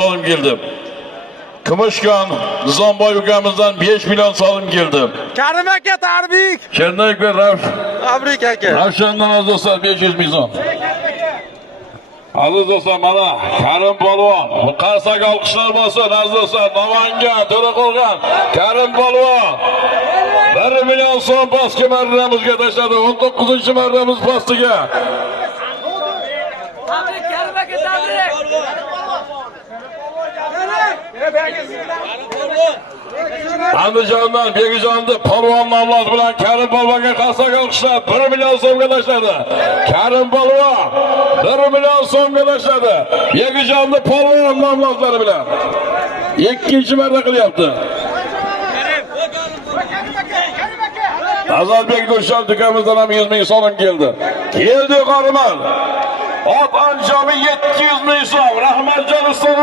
so'm keldi. Kumushkon Nizomboy ukamizdan 5 million so'm keldi. Karim aka tabrik. Chernayk va Tabrik aka. Ravshandan aziz do'stlar 500 ming so'm. Aziz do'stlar, mana Karim polvon, bu qarsak olqishlar bo'lsin aziz do'stlar. Namangan, To'raqo'rg'on, Karim polvon 1 million so'm pastga marramizga tashladi. 19-marramiz pastiga. Tabrik Karim aka, tabrik. Andijondan Begijonda polvon nomlod bilan Karim polvonga qarsak olqishlar 1 million so'mga tashladi. Karim polvon 1 million so'mga tashladi. Begijonda polvon nomlodlari bilan 2-marta qilyapti. Azalbek Do'shan ukamizdan ham 100 ming so'm keldi. Keldi qoriman. Ot anjomi 700 ming so'm. Rahmatjon Ustoz